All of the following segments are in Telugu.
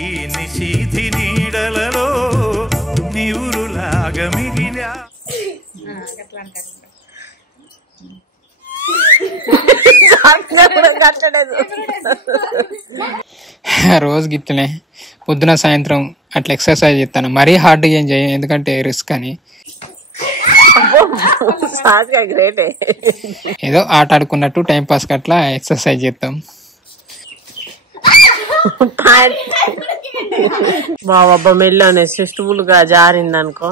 ఈ నిశీధి నీడలలో నివురులాగా మిగిలా రోజు గిట్లనే పొద్దున సాయంత్రం అట్లా ఎక్సర్సైజ్ చేస్తాను. మరీ హార్డ్గా ఏం చేయ, ఎందుకంటే రిస్క్ అని. ఏదో ఆట ఆడుకున్నట్టు టైం పాస్ కి అట్లా ఎక్సర్సైజ్ చేస్తాం. బాబా మెల్లోనే సిస్టబుల్ గా జారిందనుకో.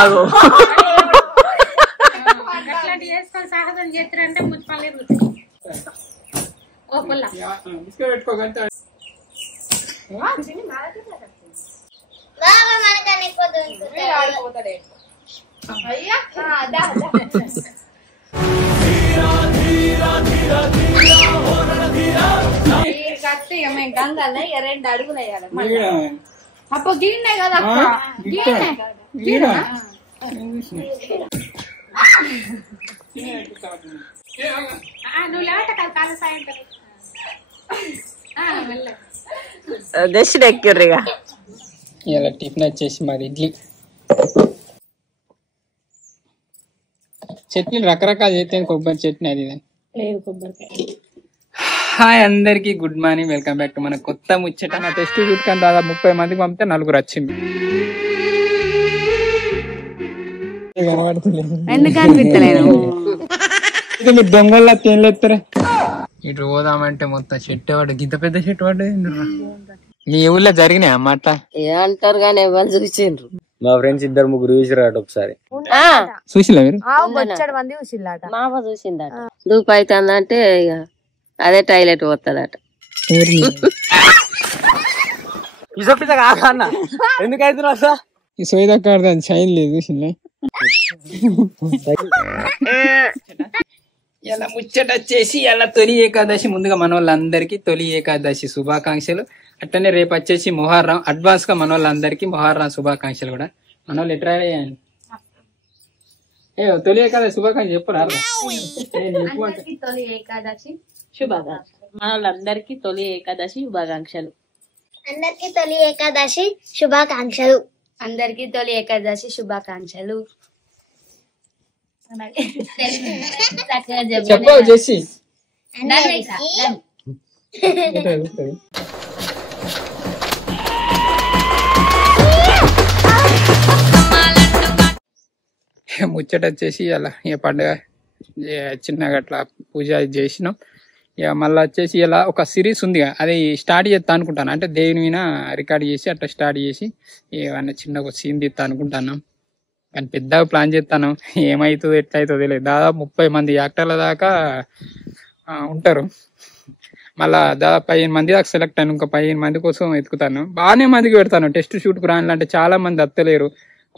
అగో గంగ 2 అడుగులు వేయాలి. అప్పుడు గీనే కదా దశడెక్కిర్రిగా. ఇలా టిఫిన్ వచ్చేసి మాది ఇడ్లీ. చట్నీలు రకరకాలు చేస్తే కొబ్బరి చట్నీ అది లేదు కొబ్బరికాయ. హాయ్ అందరికి good morning, welcome back to మన కొత్త ముచ్చట. నా టెస్ట్ చూసుకొని దాదాపు 30 మందికి పంపితే 4 వచ్చింది. ఇది మీరు దొంగల్లా తేలేస్తారే. ఇటు పోదామంటే మొత్తం చెట్టు వాడు, గింత పెద్ద చెట్టు వాడు. మీ ఊళ్ళో జరిగినాయి అన్నమాట అంటారు కానీ ఎవరు చూసిండ్రు? మా ఫ్రెండ్స్ 2-3 చూసిరాట ఒకసారి. చూసిలా మీరు? మామ చూసిందట. దూపు అవుతుందంటే ఇక అదే టాయిలెట్ పోతాడట. ఎందుకైతే ఈ సోయిదక్క చైన్ లేదు చూసిందా? ఇలా ముచ్చట వచ్చేసి ఇలా తొలి ఏకాదశి. ముందుగా మన వాళ్ళందరికీ తొలి ఏకాదశి శుభాకాంక్షలు. అట్లనే రేపు వచ్చేసి మొహర్రం. అడ్వాన్స్ గా మన వాళ్ళందరికీ మొహర్రం శుభాకాంక్షలు కూడా. మన వాళ్ళు ఎట్లా అయ్యాను తొలి ఏకాదశి శుభాకాంక్షలు చెప్పరా? తొలి ఏకాదశి శుభాకాంక్షలు. మన వాళ్ళందరికీ తొలి ఏకాదశి శుభాకాంక్షలు. అందరికీ తొలి ఏకాదశి శుభాకాంక్షలు. అందరికీ తొలి ఏకాదశి శుభాకాంక్షలు. చెప్పవు చేసి ముచ్చట వచ్చేసి అలా ఇక పండుగ చిన్నగా అట్లా పూజ చేసినాం. ఇక మళ్ళీ వచ్చేసి ఇలా ఒక సిరీస్ ఉంది, అది స్టార్ట్ చేస్తా అనుకుంటాను. అంటే దేవుని మీద రికార్డ్ చేసి అట్లా స్టార్ట్ చేసి ఏమన్నా చిన్న ఒక సీన్ తీస్తా అనుకుంటున్నాం. కానీ పెద్దగా ప్లాన్ చేస్తాను, ఏమవుతుందో ఎట్లయితుందో తెలియదు. దాదాపు 30 మంది యాక్టర్ల దాకా ఉంటారు. మళ్ళా దాదాపు 15 మంది దాకా సెలెక్ట్ అయ్యాను. ఇంకా 15 మంది కోసం వెతుకుతాను. బాగానే మందికి పెడతాను. టెస్ట్ షూట్కి రానిలంటే చాలా మంది అత్తలేరు.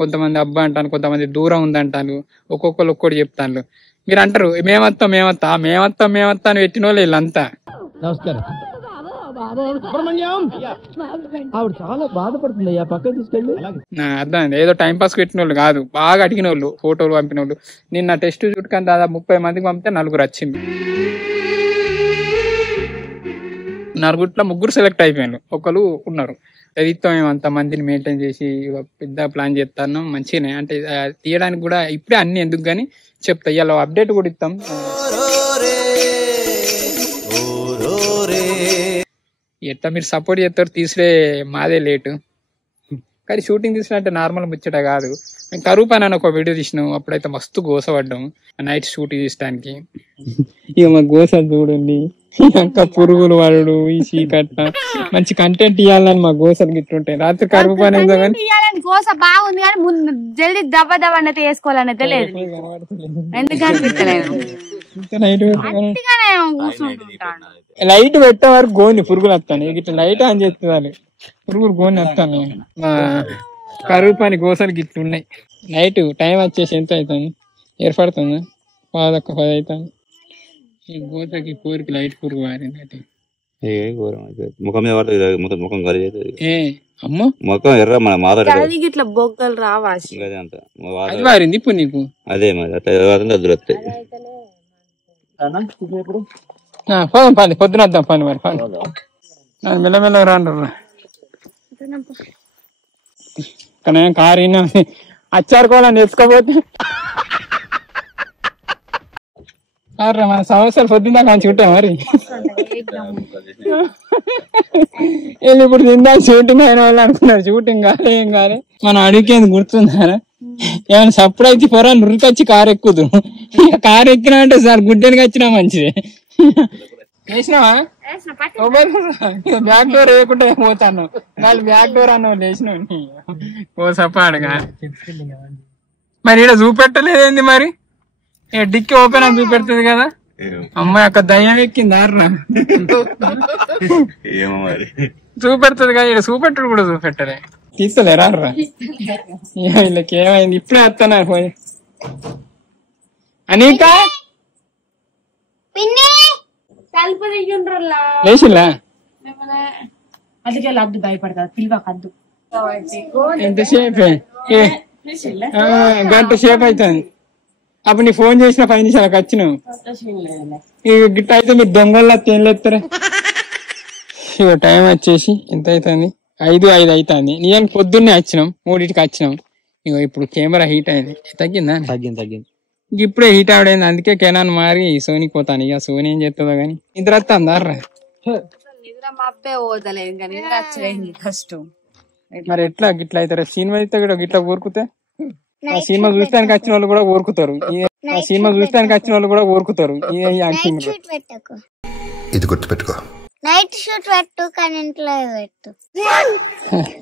కొంతమంది అబ్బా అంటాను, కొంతమంది దూరం ఉందంటాను. ఒక్కొక్కరు ఒక్కటి చెప్తాను. మీరు అంటారు మేమత్తా అని పెట్టిన వాళ్ళు వీళ్ళంతా. నమస్కారం. చాలా బాధపడుతుంది పక్కన తీసుకెళ్ళి. అర్థం ఏదో టైం పాస్ పెట్టిన వాళ్ళు కాదు, బాగా అడిగిన వాళ్ళు, ఫోటోలు పంపిన వాళ్ళు. నిన్న టెస్ట్ షూట్ కానీ దాదాపు 30 మందికి పంపితే 4 వచ్చింది. 4 3 సెలెక్ట్ అయిపోయాను. ఒకరు ఉన్నారు. చదివిస్తాం మేము అంత మందిని మెయింటైన్ చేసి పెద్ద ప్లాన్ చేస్తాను. మంచిగానే అంటే తీయడానికి కూడా ఇప్పుడే అన్ని ఎందుకు కానీ చెప్తా. ఇలా అప్డేట్ కూడా ఇస్తాం. ఎట్లా మీరు సపోర్ట్ చేస్తారు తీసుడే మాదే లేటు. కానీ షూటింగ్ తీసినట్టే నార్మల్ ముచ్చట కాదు. మేము కరువు పని అని ఒక వీడియో తీసినాం. అప్పుడైతే మస్తు గోసపడ్డాం నైట్ షూటింగ్ తీసడానికి. ఇక మా గోస చూడండి, ఇంకా పురుగులు వాడు ఈ చీకట్ల మంచి కంటెంట్ ఇవ్వాలని మా గోసలు గిట్టుంటాయి. రాత్రి కరువు పని ఏదో కానీ గోస బాగుంది కానీ ముందు జల్దీ దెబ్బ అన్నట్టు వేసుకోవాలని తెలియదు. లైట్ పెట్టే వరకు గోని పురుగులు వస్తాను. ఇట్లా లైట్ ఆన్ చేస్తుంది పురుగులు గోని వస్తాను. కరువు పని గోసలు గిట్లున్నాయి. నైట్ టైం వచ్చేసి ఎంత అవుతుంది ఏర్పడుతుంది? 10 అవుతుంది. ఈ గోసకి కోరికి లైట్ పురుగు మారింది. ముఖం మీద ముఖం అమ్మో మొత్తం ఎర్ర మన మాదర్ ఇట్లా బొగ్గలు రావాసి అది మారింది ఇప్పుడు నీకు. అదే మరి అట్లా అదురు వస్తాయి. పోదాం పని పొద్దున వద్దాం పని మరి పని మెల్లమెల్ల రాండ్రు. కానీ కారు అచ్చారుకోవాలని నేర్చుకోపోతే మన సమస్యలు పొద్దుందా కానీ చుట్టాం మరి వీళ్ళు ఇప్పుడు తిందా షూటింగ్ అయిన వాళ్ళు అనుకున్నారు. షూటింగ్ కాలే ఏం కాలే మనం అడిగేది గుర్తుందారా? ఏమైనా సప్పుడు అయితే పొరా నురికొచ్చి కారు ఎక్కుదు. కారు ఎక్కినా అంటే సార్ గుడ్డెనికి వచ్చినా మంచిదే. వేసినావా బ్యాక్ డోర్ వేయకుండా పోతాను. వాళ్ళు బ్యాక్ డోర్ అన్న వేసినావు ఓ సపాడుగా. మరి ఇక్కడ చూపెట్టలేదేంది మరి? డిక్కి ఓపెన్ అని చూపెడుతుంది కదా. అమ్మాయి అక్కడ దయ్యం ఎక్కింది ఆరునా చూపెడుతుంది కదా. ఇక్కడ చూపెట్టడు కూడా చూపెట్టలే. తీస్తలేరా వీళ్ళకి ఏమైంది? ఇప్పుడే వస్తాను పోయి. అనీకా లేచిలా అద్దు భయపడతారు పిల్లవద్దు. ఎంతసేపు? గంట సేపు అవుతుంది. అప్పుడు నీ ఫోన్ చేసిన 5 నిమిషాలకు వచ్చినావు. గిట్ట అయితే మీరు దొంగల్లో ఏం లేస్తారా? ఇక టైం వచ్చేసి ఎంత అవుతుంది? 5 అవుతుంది. నేను పొద్దున్నే వచ్చినాం, 3కి వచ్చినాం. ఇక ఇప్పుడు కెమెరా హీట్ అయింది. తగ్గిందా? తగ్గింది. ఇప్పుడే హీట్ ఆవిడైంది. అందుకే కెనాన్ మారి సోనీకి పోతాను. ఇక సోనీ ఏం చేస్తుందో గానీ నిద్ర వస్తుందా? మరి ఎట్లా గిట్లా అవుతారా? సినిమా అయితే కూడా గిట్లా ఊరుకుతే ఆ సినిమా చూస్తానికి వచ్చిన వాళ్ళు కూడా ఊరుకుతారు. ఇది గుర్తుపెట్టుకో. నైట్ షూట్ పెట్టు కానీ ఇంట్లో పెట్టు.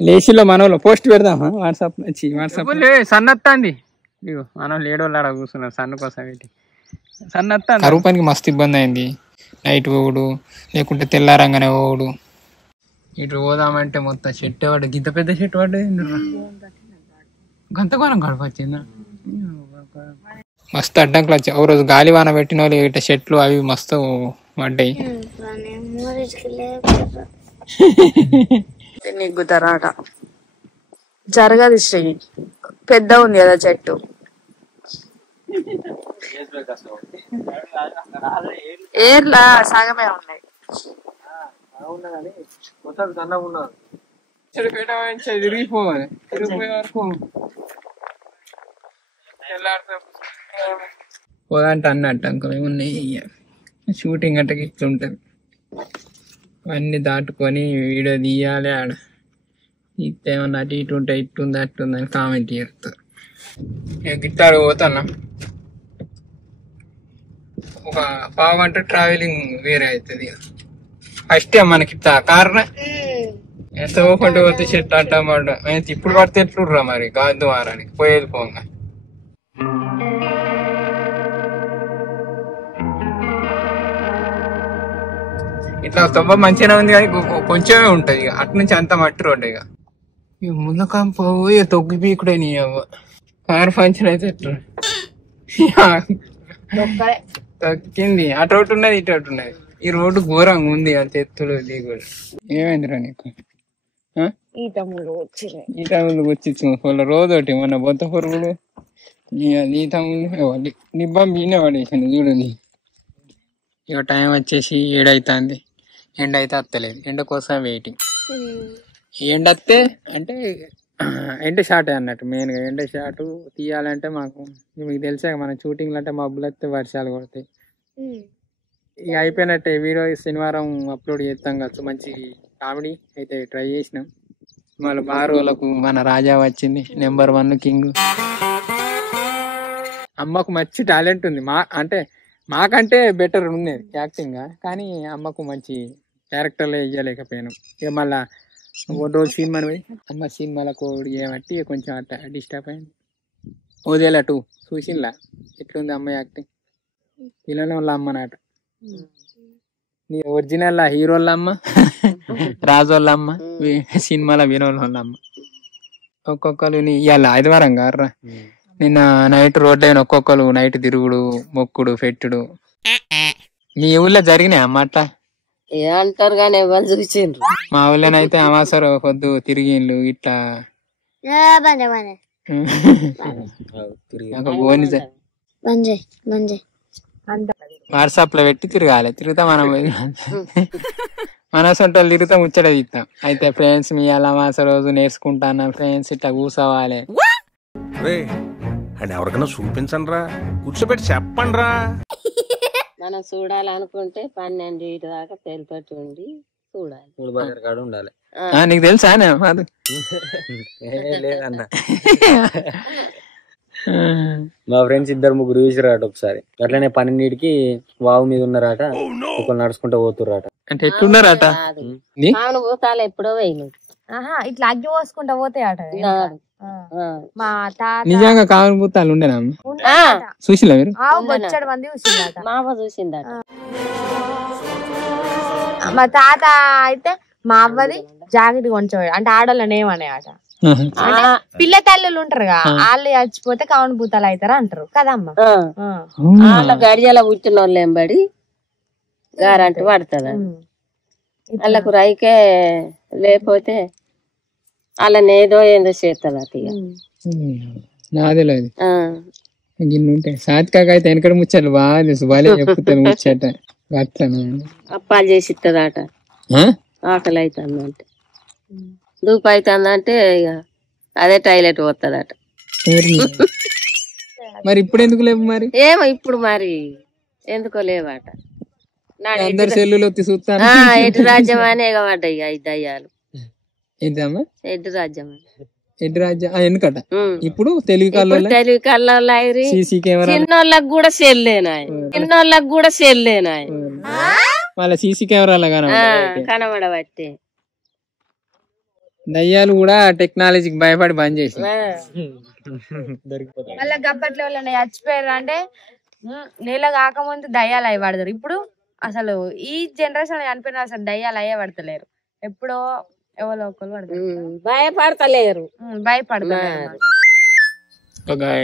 లేచిలో మనోళ్ళు పోస్ట్ పెడదామా వాట్సాప్ సన్నత్తాంది. ఇగో మనం లేడోళ్ళు ఆడ కూర్చున్నారు సన్న కోసం. సన్నత్తాంది. కరువు పనికి మస్తు ఇబ్బంది అయింది. నైట్ పోవుడు లేకుంటే తెల్లారంగానే పోవుడు. ఇటు పోదామంటే మొత్తం చెట్టు పడ్డ. గింత పెద్ద చెట్టు పడ్డది. గంతకోనం గడపచ్చిందా? మస్తు అడ్డంకులు వచ్చాయి. ఒక రోజు గాలి వాన పెట్టిన వాళ్ళు ఇట్లా చెట్లు అవి మస్తు పడ్డాయి. నెగ్గుతారాట జరగదు. పెద్ద ఉంది కదా చెట్టు. ఏర్లా సగమే ఉన్నాయి. తిరిగిపోవాలి. తిరిగిపోయే వరకు పోదంటే అన్నట్టు అంక ఏమున్నాయి. షూటింగ్ అంటే ఇట్లుంటది. అవన్నీ దాటుకొని వీడియో తీయాలి. ఆడ ఇదేమన్నా అటు ఇటు ఉంటే ఇట్టుంది అట్టుంది అని కామెంట్ చేస్తారు. గిట్టారు పోతాను. ఒక పావుగంట ట్రావెలింగ్ వేరే అవుతుంది. ఫస్ట్ మనకి కారణం ఎంత పోకుంటే పోతే చెట్టు అంటామాట. ఇప్పుడు పడితే ఎట్లుర్రా మరి గాదు వారానికి పోయేది పోంగా. ఇట్లా తొవ్వ మంచిగానే ఉంది కానీ కొంచెమే ఉంటది. ఇక అటు నుంచి అంత మట్టి రోడ్డు. ఇక ముందుకం పోయి తొగ్గి పీకుడే నీ అవ్వ. కారు పంచర్ అయితే ఎట్లా తగ్గింది. అటు ఒకటి ఉన్నది ఇటు ఒకటి ఉన్నది. ఈ రోడ్డు ఘోరంగా ఉంది. అంత ఎత్తులు దిగుడు. ఏమైందిరా నీకు? ఈ తమ్ముడు వచ్చి రోజు ఒకటి మన బొత్త పురుగులు నీ తమ్ముడు నిబ్బం మీనే పడేసాను చూడండి. ఇక టైం వచ్చేసి 7 అవుతుంది. ఎండ అయితే వస్తలేదు. ఎండ కోసం వెయిటింగ్. ఎండ వస్తే అంటే ఎండ షాటే అన్నట్టు. మెయిన్గా ఎండ షాటు తీయాలంటే మాకు మీకు తెలిసాక మన షూటింగ్లు అంటే మబ్బులు వస్తే వర్షాలు కొడతాయి. ఇక అయిపోయినట్టే. వీడియో శనివారం అప్లోడ్ చేస్తాం కదా. మంచి కామెడీ అయితే ట్రై చేసినాం. మళ్ళీ బాగా రోజులకు మన రాజా వచ్చింది. Number 1 king. అమ్మకు మంచి టాలెంట్ ఉంది. అంటే మాకంటే బెటర్ ఉండేది యాక్టింగ్. కానీ అమ్మకు మంచి క్యారెక్టర్లే ఇవ్వలేకపోయాను. ఇక మళ్ళా రోజు సినిమాని పోయి అమ్మ సినిమాల కోడి ఏమట్టి కొంచెం అట్ట డిస్టర్బ్ అయింది. ఓదేలా 2 చూసిన్లా ఎట్లుంది అమ్మ యాక్టింగ్? పిల్లల వాళ్ళ అమ్మ నాట. నీ ఒరిజినల్ హీరోళ్ళ అమ్మ, రాజోళ్ళ అమ్మ, సినిమాల వినోళ్ళ అమ్మ. ఒక్కొక్కరు ఇవాళ ఆదివారం గారా. నిన్న నైట్ రోడ్ అయిన ఒక్కొక్కరు నైట్ తిరుగుడు, మొక్కుడు, పెట్టుడు. మీ ఊళ్ళో జరిగినాయి అమ్మ అట్లా? ఏమంటారు కానీ ఎవరు చూసిండ్రు. మా ఊళ్ళోనైతే అమాసరు పొద్దు తిరిగిండ్లు ఇట్లా వాట్సాప్ లో పెట్టి తిరగాలి. తిరుగుతా మనం మన సొంటలు తిరుగుతా ముచ్చట తీస్తాం. అయితే ఫ్రెండ్స్ మీ అలా మాస రోజు నేర్చుకుంటాను ఫ్రెండ్స్ ఇట్లా కూర్చోవాలి. ఎవరికైనా చూపించండి రా, కూర్చోబెట్టి చెప్పండి రా. మనం చూడాలనుకుంటే 12 దాకా పేరుతోటి ఉండి చూడాలి. ఉండాలి. నీకు తెలుసా అది లేదన్న మా ఫ్రెండ్స్ 2-3 చూసిరాట ఒకసారి. అట్లనే 12కి వాగు మీద ఉన్నారట. ఒకళ్ళు నడుచుకుంటూ పోతుర్రాట. అంటే ఎట్లున్నారట? మామూలు భూతాలు ఎప్పుడో పోయినాయి. ఇట్లా అగ్గి పోసుకుంటా పోతే ఆట. మా తాత నిజంగా కావలి భూతాలు ఉండేనా? చూసిలా మీరు? వచ్చాడు మంది చూసిందట. మా అవ్వ చూసిందట. మా తాత అయితే మా అవ్వది జాకెట్ కొంచెం అంటే ఆడోళ్ళని ఏమనే ఆట. పిల్ల తల్లులు ఉంటారుగా, వాళ్ళు చచ్చిపోతే కవన భూతాలు అవుతారు అంటారు కదమ్మా. వాళ్ళ గడియాల పుట్టిన వాళ్ళు ఏంబడి గారంటూ పడుతుంది. వాళ్ళకు రైకే లేకపోతే వాళ్ళని ఏదో చేస్తుంది అతి. నాదే లేదు గిన్నె ఉంటాయి. సాతికాక అయితే వెనకడ ముచ్చారు బాగా తెలుసు, బాగా చెప్పుతారు ముచ్చట. అట్లా అప్పాలు చేసి ఇస్తుందట. ఆకలి అవుతుందంటే, దూపు అవుతుందంటే ఇక అదే టాయిలెట్ పోతుందట. మరి ఇప్పుడు ఎందుకు లేవు? మరి ఏమో ఇప్పుడు మరి ఎందుకో లేవట. అందరు సెల్లులో చూస్తాను. ఎటు రాజ్యం అని ఎగబడ్డాయి 5 దయ్యాలు. ఏంటమ్మా ఎటు రాజ్యం అని? ఎటు రాజ్యం ఎందుకట? ఇప్పుడు తెలుగు కళ్ళ సీసీ కెమెరా చిన్నోళ్ళకి కూడా సెల్లేనాయి. చిన్నోళ్ళకి కూడా సెల్లేనాయి. మళ్ళీ సీసీ కెమెరాలు కనబడబట్టే దయ్యాలు కూడా టెక్నాలజీకి భయపడి బంద్ చేసి మళ్ళీ గప్పట్లో వాళ్ళని చచ్చిపోయారు అంటే నెల కాకముందు దయ్యాలు అయ్యి పడతారు. ఇప్పుడు అసలు ఈ జనరేషన్ చనిపోయిన అసలు దయ్యాలు అయ్యే పడతలేరు. ఎప్పుడో ఎవరో ఒకరు పడతారు. భయపడతలేరు. భయపడతారు.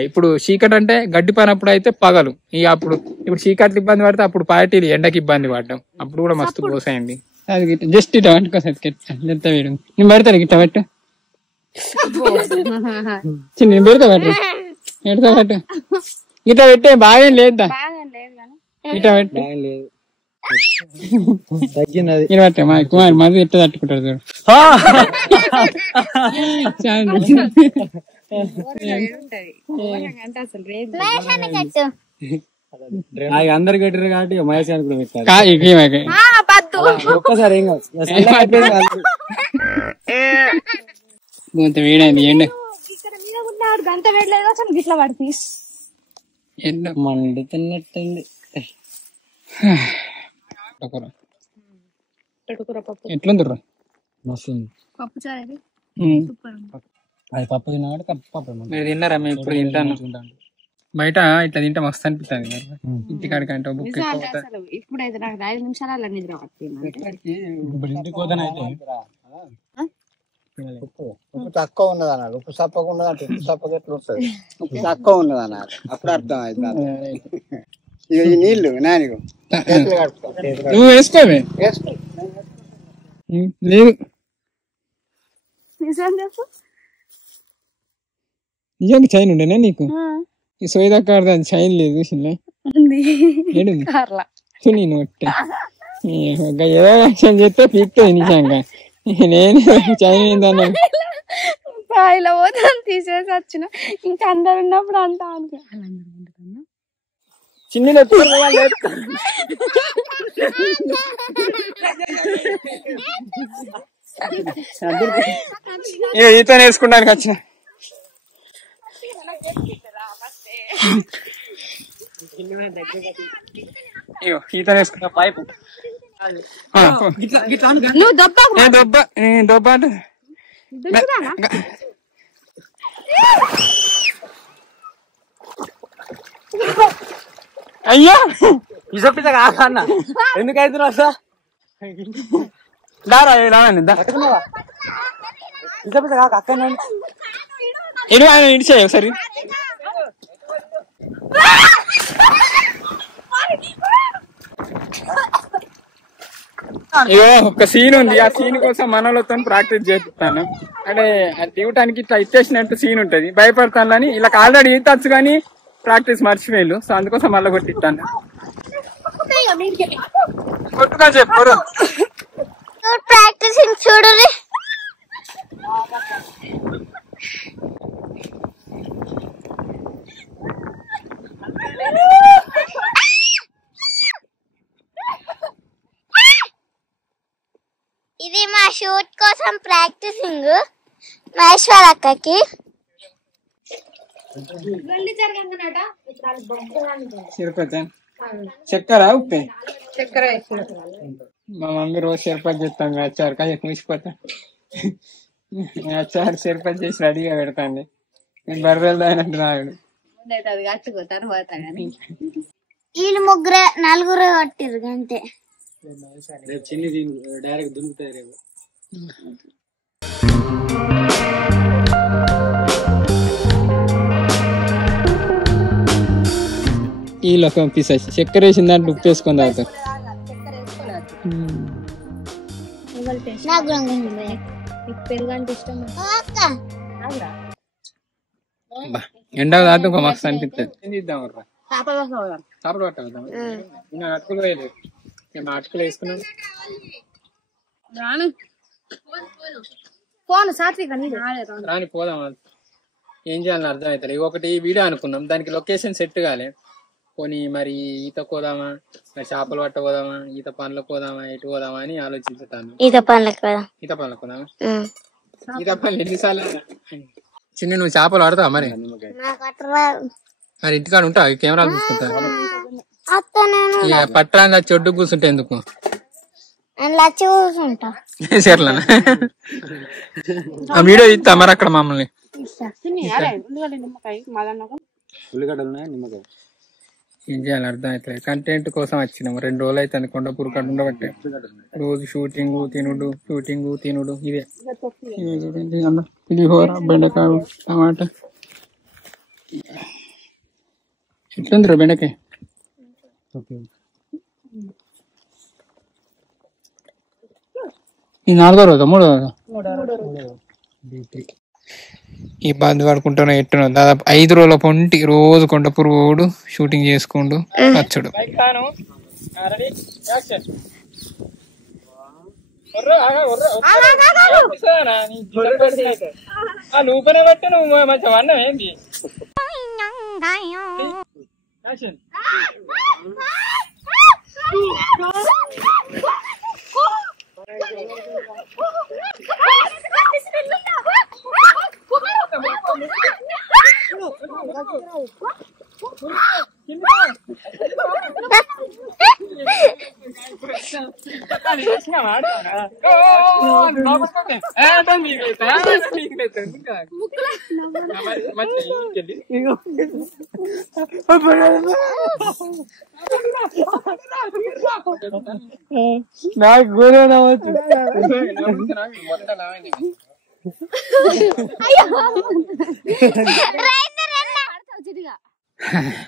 ఇప్పుడు చీకటి అంటే గడ్డి పనప్పుడు అయితే పగలు. ఇక అప్పుడు ఇప్పుడు చీకట్లు ఇబ్బంది పడితే అప్పుడు పార్టీలు ఎండకి ఇబ్బంది పడ్డాం. అప్పుడు కూడా మస్తు పోసాయండి. అది గిట్ట జస్ట్ ఇట్లా పట్టుకోసంత వేయడం. నేను పెడతాను గిట్ట పెట్టు చిన్న పెడతా పెట్టు పెడతా పెట్టు గిట్ట పెట్టే బాగేం లేదా గిట్ట పెట్టు పెట్టే మా కుమార్ మధు ఎట్ట తట్టుకుంటారు చూడు. అందరు కట్టారు కాబట్టి మహేష్ కూడా పెట్టారు. ఒక్కసారి ఏం కాదు వేడండి ఎండ గంట వేడలేదు గిట్లా పడుతుంది. ఎండ మండుతున్నట్టుంది. ఎట్లుందిర్రా? మస్తు పప్పు చారు అది పప్పు తిన్నాడు. పప్పు మీరు తిన్నారా? మేము ఇప్పుడు తింటాను. బయట ఇట్లా తింటే మస్తు అనిపిస్తుంది. ఇంటికాడికంటే బుక్ ఇప్పుడైతే నాకు 5 నిమిషాలు అలా నిద్ర ఇంటికి పోతానైతే ఉప్పు తక్కువ ఉన్నది అన్నాడు. ఉప్పు సప్పగా ఉన్నది అంటే ఉప్పు సప్పగా ఎట్లా వస్తుంది? ఉప్పు తక్కువ ఉన్నది అన్నారు. అప్పుడు అర్థం అవుతుంది. ఇక ఈ నీళ్లు నానికు నువ్వు వేసుకోవే లేదు నిజంగా చైన్ ఉండేనా నీకు? ఈ సోయిదా కాడ చైన్ లేదు చూసిందా? నేను ఏదో యాక్షన్ చేస్తే పీక్తుంది నిజంగా. నేను చైన్ ఏందన్నా ఇలా పోతే తీసేసి వచ్చిన ఇంకా అందరు ఉన్నప్పుడు అంటా అనుకో చిన్న ఈత నేర్చుకోవడానికి వచ్చిన ఈత నేర్చుకున్నా పైపు దొబ్బ అంటే అయ్యా ఇసపిత కాకన్న ఎందుకైతే దారా ఇసపిత కాక అక్కడ ఇడిచాయి ఒకసారి. ఇగో ఒక సీన్ ఉంది, ఆ సీన్ కోసం మనోళ్ళతో ప్రాక్టీస్ చేస్తాను. అంటే అది దిగటానికి ఇట్లా ఇచ్చేసినట్టు సీన్ ఉంటది, భయపడతాను. ఇలా ఆల్రెడీ ఈతచ్చు కానీ ప్రాక్టీస్ మర్చిపోయారు, సో అందుకోసం మళ్ళీ కొట్టిస్తాను. కొట్టుగా చెప్పు ప్రాక్టీసింగ్ చూడండి. ఇది మా షూట్ కోసం ప్రాక్టీసింగ్ మహేశ్వర్ అక్కకి. చక్కెర ఉప్పే మా మమ్మీ రోజు సిరపతి చేస్తాం అచ్చారు కానీ ముసిపోతా అచ్చారు సిరపతి చేసి రెడీగా పెడతాండి. నేను బర్రెలు అయినట్టు రాడు. వీళ్ళు ముగ్గురే నలుగురు కొట్టిరు అంతే. చిన్ని డైరెక్ట్ దున్నుతాయి రేపు. వీళ్ళు ఒక పీస్ చక్కెర వేసిన దాంట్లో ఉప్పు వేసుకొని తాగుతారు. ఎండ తాగితే ఒక మస్తు అనిపిస్తుంది. ఏం చేద్దాం చేపలు పట్టాలి. నేను అటుకులు వేయలేదు, మేము అటుకులు వేసుకున్నాం. రాని పోదాం. ఏం చేయాలని అర్థం అవుతుంది. ఒకటి వీడియో అనుకున్నాం, దానికి లొకేషన్ సెట్ కాలే. పోనీ మరి ఈత పోదామా, మరి చేపలు పట్ట పోదామా, ఈత పండ్లకు పోదామా, ఎటు పోదామా అని ఆలోచించుతాను. ఈత పండ్లకు పోదామా? ఈత పండ్లు ఎన్నిసార్లు చిన్న నువ్వు చేపలు పడతావా? మరి మరి ఇంటికాడ ఉంటావు, కెమెరాలు చూసుకుంటా. ఇక పట్టరాని చెడ్డు కూర్చుంటే ఎందుకు సర్లే ఆ వీడియో ఇస్తా మరి అక్కడ మమ్మల్ని. ఏం చేయాలి అర్థం అవుతుంది. కంటెంట్ కోసం వచ్చినాము. 2 రోజులు అయితే కొండపూర్ కట్ట ఉండబట్టే రోజు షూటింగ్ తినుడు ఇదే. పులిహోర, బెండకాయ, టమాటా. ఎట్లుందిరా బెండకాయ? ఈ 4వ రోజా 3వ రోజా? ఈ బంద్ పడుకుంటాను ఎట్టును దాదాపు 5 రోజుల పొంటి రోజు కొండపూర్ పోడు, షూటింగ్ చేసుకుంటూ వచ్చాడు. నువ్వునే బట్టి నువ్వు మంచిగా అన్నం ఏంది. నాకు గోరే నవ్వచ్చు.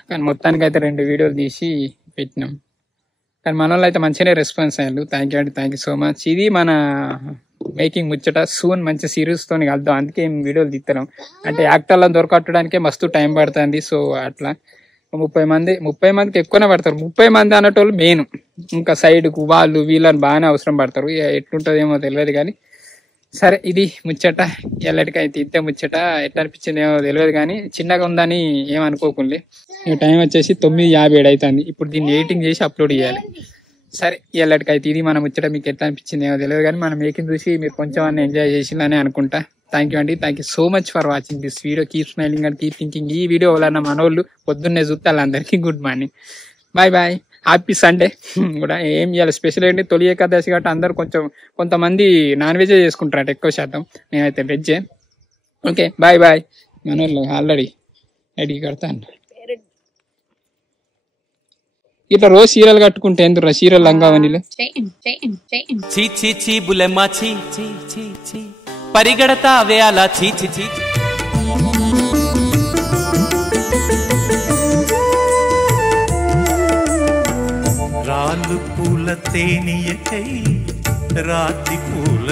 కానీ మొత్తానికి అయితే 2 వీడియోలు తీసి పెట్టినాం. కానీ మన వాళ్ళు అయితే మంచిగానే రెస్పాన్స్ అయ్యారు. Thank you so much. ఇది మన మేకింగ్ ముచ్చట. సూన్ మంచి సిరీస్ తోని కలుద్దాం. అందుకే వీడియోలు తీస్తున్నాం. అంటే యాక్టర్లను దొరకట్టడానికే మస్తు టైం పడుతుంది. సో అట్లా 30 మందికి ఎక్కువనే పడతారు. 30 మంది అన్నటోళ్ళు మెయిన్. ఇంకా సైడ్కు వాళ్ళు వీళ్ళని బాగానే అవసరం పడతారు. ఎట్లుంటుందేమో తెలియదు కానీ సరే ఇది ముచ్చట. ఎల్లటికైతే ఇంతే ముచ్చట. ఎట్లా అనిపించింది ఏమో తెలియదు కానీ చిన్నగా ఉందని ఏమనుకోకుండా. టైం వచ్చేసి 9:57 అవుతుంది. ఇప్పుడు దీన్ని ఎడిటింగ్ చేసి అప్లోడ్ చేయాలి. సరే ఎల్లటికైతే ఇది మన ముచ్చట. మీకు ఎట్లా అనిపించింది ఏమో తెలియదు కానీ మనం మేకింగ్ చూసి మీరు కొంచెం అన్న ఎంజాయ్ చేసిందని అనుకుంటా. Thank you so much for watching this video. Keep smiling and keep thinking. ఈ వీడియో వల్ల మనోళ్ళు పొద్దున్నే చూస్తే వాళ్ళందరికీ good morning, bye, happy Sunday కూడా. ఏం చేయాలి స్పెషల్ ఏంటి, తొలి ఏకాదశి కాబట్టి అందరూ కొంతమంది నాన్ వెజే చేసుకుంటారట ఎక్కువ శాతం. నేనైతే వెజ్జే. Okay bye. మనోళ్ళు ఆల్రెడీ ఐడి కడతాను. ఇట్లా రోజు చీరలు కట్టుకుంటే ఎందుకు చీరలు లంగావనీలు చీ బులెమ్మా చీ పరిగెడతావే అలా చీ రాళ్ళు పూల తేనియకై రాతి పూల